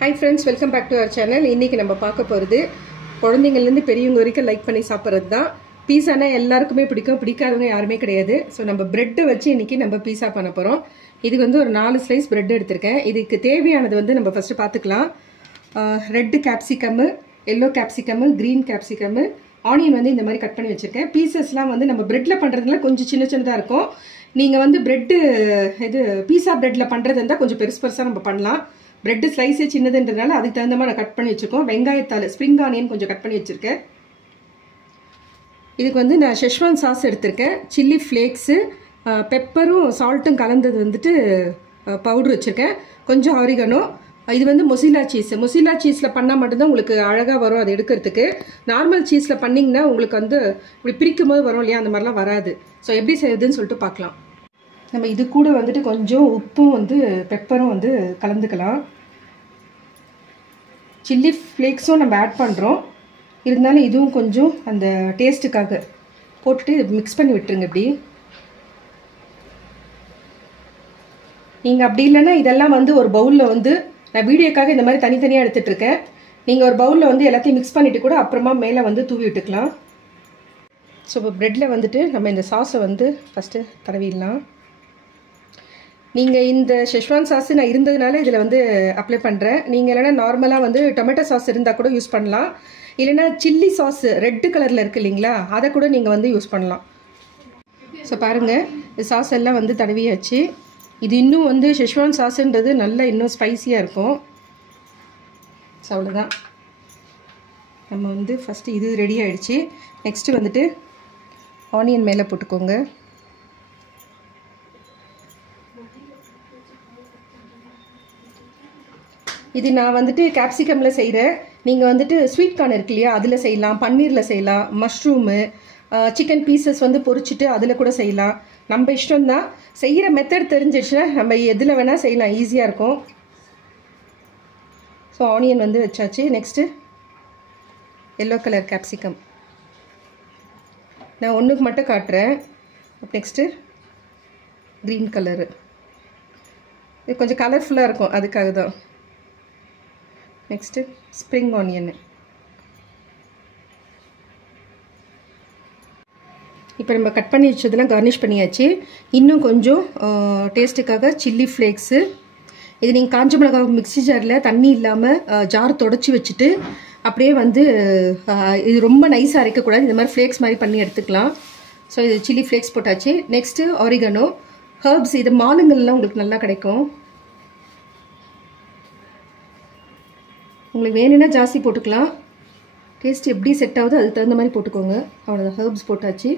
Hi friends, welcome back to our channel. இன்னைக்கு நம்ம பார்க்க போறது குழந்தைங்கள்ல இருந்து பெரியவங்க வரைக்கும் லைக் பண்ணி சாப்பிடுறது தான். பீஸானா எல்லாருக்குமே பிடிக்கும், பிடிக்காதவங்க யாருமே கிடையாது. சோ நம்ம பிரெட் வச்சு இன்னைக்கு நம்ம பீஸா பண்ண போறோம். இதுக்கு வந்து ஒரு 4 ஸ்லைஸ் பிரெட் எடுத்துர்க்கேன். இதுக்கு தேவையானது வந்து நம்ம ஃபர்ஸ்ட் பாத்துக்கலாம். Red capsicum, yellow capsicum, green capsicum, onion வந்து இந்த மாதிரி கட் பண்ணி வச்சிருக்கேன். பீசஸ்லாம் வந்து நம்ம பிரெட்ல பண்றதுல கொஞ்சம் சின்ன சின்னதா இருக்கும். நீங்க வந்து பிரெட் இது பீஸா பிரெட்ல பண்றது இருந்தா கொஞ்சம் பெருசா நம்ம பண்ணலாம். பிரெட் ஸ்லைஸே சின்னதுன்றதுனால அதுக்கு தகுந்த மாதிரி நான் கட் பண்ணி வச்சிருக்கோம். வெங்காயத்தாள் ஸ்ப்ரிங் ஆனியன் கொஞ்சம் கட் பண்ணி வச்சிருக்கேன். இதுக்கு வந்து நான் ஷெஸ்வான் சாஸ் எடுத்திருக்கேன். சில்லி ஃப்ளேக்ஸு, பெப்பரும் சால்ட்டும் கலந்தது வந்துட்டு பவுடர் வச்சிருக்கேன். கொஞ்சம் ஆரிகனோ. இது வந்து மொசில்லா சீஸ். மொசில்லா சீஸில் பண்ணால் மட்டும்தான் உங்களுக்கு அழகாக வரும் அது எடுக்கிறதுக்கு. நார்மல் சீஸில் பண்ணிங்கன்னா உங்களுக்கு வந்து இப்படி பிரிக்கும் போது வரும் இல்லையா, அந்த மாதிரிலாம் வராது. ஸோ எப்படி செய்யுதுன்னு சொல்லிட்டு பார்க்கலாம். நம்ம இது கூட வந்துட்டு கொஞ்சம் உப்பும் வந்து பெப்பரும் வந்து கலந்துக்கலாம். சில்லி ஃப்ளேக்ஸும் நம்ம ஆட் பண்ணுறோம், இருந்தாலும் இதுவும் கொஞ்சம் அந்த டேஸ்ட்டுக்காக போட்டுட்டு மிக்ஸ் பண்ணி விட்டுருங்க. இப்படி நீங்கள் அப்படி இல்லைன்னா இதெல்லாம் வந்து ஒரு பவுலில் வந்து நான் வீடியோக்காக இந்த மாதிரி தனித்தனியாக எடுத்துகிட்ருக்கேன். நீங்கள் ஒரு பவுலில் வந்து எல்லாத்தையும் மிக்ஸ் பண்ணிவிட்டு கூட அப்புறமா மேலே வந்து தூவி விட்டுக்கலாம். ஸோ இப்போ ப்ரெட்டில் வந்துட்டு நம்ம இந்த சாஸை வந்து ஃபஸ்ட்டு தடவிடலாம். நீங்கள் இந்த ஷெஸ்வான் சாஸ் நான் இருந்ததுனால இதில் வந்து அப்ளை பண்ணுறேன். நீங்கள் இல்லைனா நார்மலாக வந்து டொமேட்டோ சாஸ் இருந்தால் கூட யூஸ் பண்ணலாம். இல்லைனா சில்லி சாஸ் ரெட்டு கலரில் இருக்குது இல்லைங்களா, அதை கூட நீங்கள் வந்து யூஸ் பண்ணலாம். ஸோ பாருங்கள், இந்த சாஸ் எல்லாம் வந்து தடவியாச்சு. இது இன்னும் வந்து ஷெஸ்வான் சாஸுன்றது நல்லா இன்னும் ஸ்பைஸியாக இருக்கும். ஸோ அவ்வளோதான். நம்ம வந்து ஃபஸ்ட்டு இது ரெடி ஆகிடுச்சு. நெக்ஸ்ட்டு வந்துட்டு ஆனியன் மேலே போட்டுக்கோங்க. இது நான் வந்துட்டு கேப்சிகமில் செய்கிறேன். நீங்கள் வந்துட்டு ஸ்வீட் கார்ன் இருக்கு இல்லையா, அதில் செய்யலாம், பன்னீரில் செய்யலாம், மஷ்ரூமு, சிக்கன் பீசஸ் வந்து பொரிச்சிட்டு அதில் கூட செய்யலாம். நம்ம இஷ்டம்தான். செய்கிற மெத்தட் தெரிஞ்சிடுச்சுன்னா நம்ம எதில் வேணால் செய்யலாம், ஈஸியாக இருக்கும். ஸோ ஆனியன் வந்து வச்சாச்சு. நெக்ஸ்ட்டு எல்லோ கலர் கேப்சிகம் நான் ஒன்றுக்கு மட்டும் காட்டுறேன். நெக்ஸ்ட்டு க்ரீன் கலரு, இது கொஞ்சம் கலர்ஃபுல்லாக இருக்கும், அதுக்காக தான். Next spring onion. இப்போ நம்ம கட் பண்ணி வச்சதெல்லாம் கார்னிஷ் பண்ணியாச்சு. இன்னும் கொஞ்சம் டேஸ்ட்டுக்காக சில்லி ஃப்ளேக்ஸு. இது நீங்கள் காஞ்ச மிளகாய் மிக்ஸி ஜாரில் தண்ணி இல்லாமல் ஜார் தொடச்சி வச்சுட்டு அப்படியே வந்து இது ரொம்ப நைஸாக அரைக்கக்கூடாது, இந்த மாதிரி ஃப்ளேக்ஸ் மாதிரி பண்ணி எடுத்துக்கலாம். ஸோ இது சில்லி ஃப்ளேக்ஸ் போட்டாச்சு. Next oregano, herbs. இது மாலுங்கள்லாம் உங்களுக்கு நல்லா கிடைக்கும். உங்களுக்கு வேணும்னா ஜாஸ்தி போட்டுக்கலாம். டேஸ்ட் எப்படி செட் ஆகுது அதுக்கு தகுந்த மாதிரி போட்டுக்கோங்க. அவ்வளோதான், ஹர்ப்ஸ் போட்டாச்சு.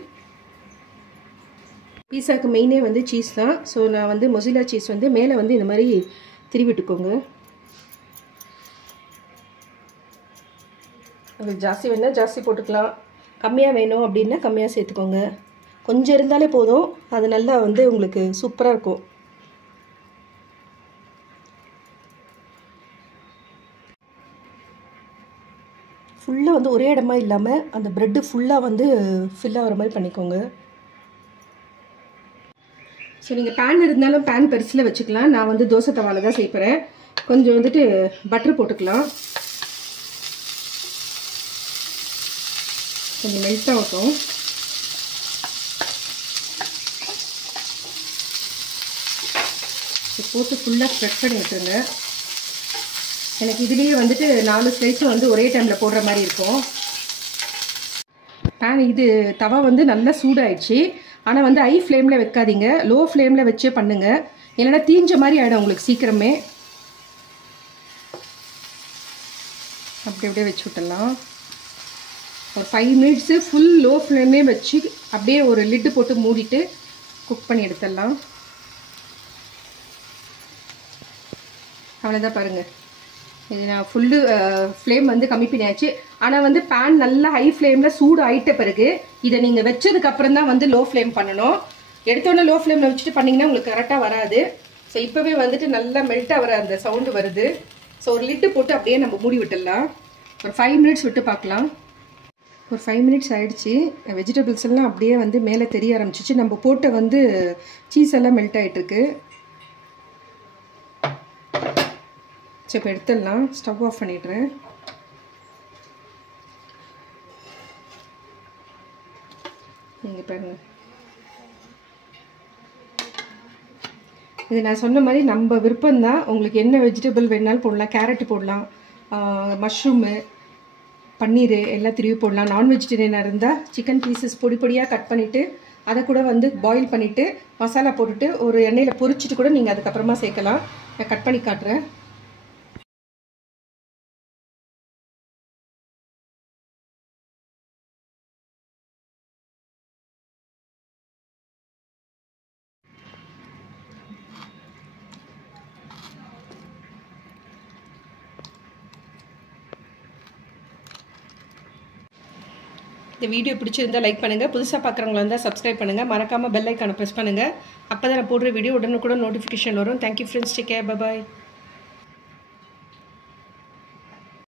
பீஸாவுக்கு மெயினே வந்து சீஸ் தான். ஸோ நான் வந்து மொசில்லா சீஸ் வந்து மேலே வந்து இந்த மாதிரி திருவிட்டுக்கோங்க. உங்களுக்கு ஜாஸ்தி வேணுன்னா ஜாஸ்தி போட்டுக்கலாம், கம்மியாக வேணும் அப்படின்னா கம்மியாக சேர்த்துக்கோங்க. கொஞ்சம் இருந்தாலே போதும், அது நல்லா வந்து உங்களுக்கு சூப்பராக இருக்கும். ஃபுல்லாக வந்து ஒரே இடமா இல்லாமல் அந்த ப்ரெட்டு ஃபுல்லாக வந்து ஃபில் ஆகிற மாதிரி பண்ணிக்கோங்க. ஸோ நீங்கள் பேன் இருந்தாலும் பேன் பெருசில் வச்சுக்கலாம். நான் வந்து தோசை தவாவில் தான் செய்கிறேன். கொஞ்சம் வந்துட்டு பட்டர் போட்டுக்கலாம். கொஞ்சம் மெல்ட் ஆகட்டும். போட்டு ஃபுல்லாக ஸ்ப்ரெட் பண்ணி விட்டுருங்க. எனக்கு இதுலேயே வந்துட்டு 4 ஸ்லைஸும் வந்து ஒரே டைமில் போடுற மாதிரி இருக்கும். பேன் இது தவா வந்து நல்லா சூடாயிடுச்சு. ஆனால் வந்து ஹை ஃப்ளேமில் வைக்காதீங்க, லோ ஃப்ளேமில் வச்சே பண்ணுங்கள், இல்லைன்னா தீஞ்ச மாதிரி ஆகிடும் உங்களுக்கு சீக்கிரமே. அப்படி அப்படியே வச்சு விட்டுடலாம். ஒரு 5 மினிட்ஸு ஃபுல் லோ ஃப்ளேமே வச்சு அப்படியே ஒரு லிட்டு போட்டு மூடிட்டு குக் பண்ணி எடுத்துடலாம். அவ்வளோதான் பாருங்கள். இது நான் ஃபுல்லு ஃப்ளேம் வந்து கம்மி பண்ணியாச்சு. ஆனால் வந்து பேன் நல்லா ஹை ஃப்ளேமில் சூடு ஆகிட்ட பிறகு இதை நீங்கள் வச்சதுக்கப்புறம் தான் வந்து லோ ஃப்ளேம் பண்ணணும். எடுத்தோடனே லோ ஃப்ளேமில் வச்சுட்டு பண்ணிங்கன்னா உங்களுக்கு கரெக்டாக வராது. ஸோ இப்போவே வந்துட்டு நல்லா மெல்ட் ஆகிற அந்த சவுண்டு வருது. ஸோ ஒரு லிட்டு போட்டு அப்படியே நம்ம மூடி விட்டுடலாம். ஒரு 5 மினிட்ஸ் விட்டு பார்க்கலாம். ஒரு 5 மினிட்ஸ் ஆகிடுச்சு. வெஜிடபிள்ஸ் எல்லாம் அப்படியே வந்து மேலே தெரிய ஆரம்பிச்சிச்சு. நம்ம போட்ட வந்து சீஸ் எல்லாம் மெல்ட் ஆகிட்டுருக்கு. சரி இப்போ எடுத்துடலாம். ஸ்டவ் ஆஃப் பண்ணிடுறேன். நீங்கள் பாருங்க, இது நான் சொன்ன மாதிரி நம்ம விருப்பம்தான். உங்களுக்கு என்ன வெஜிடபிள் வேணாலும் போடலாம். கேரட் போடலாம், மஷ்ரூமு, பன்னீர் எல்லாம் திருவி போடலாம். நான் வெஜிடேரியனாக இருந்தால் சிக்கன் பீசஸ் பொடி பொடியாக கட் பண்ணிவிட்டு அதை கூட வந்து பாயில் பண்ணிவிட்டு மசாலா போட்டுட்டு ஒரு எண்ணெயில் பொரிச்சிட்டு கூட நீங்கள் அதுக்கப்புறமா சேர்க்கலாம். நான் கட் பண்ணி காட்டுறேன். இந்த வீடியோ பிடிச்சிருந்தால் லைக் பண்ணுங்கள். புதுசாக பார்க்குறவங்களா இருந்தால் சப்ஸ்கிரைப் பண்ணுங்கள். மறக்காமல் பெல் ஐக்கானை ப்ரெஸ் பண்ணுங்கள். அப்போ தான் நான் போடுற வீடியோ உடனுக்குடன் நோட்டிஃபிகேஷன் வரும். Thank you friends. Take care. Bye bye.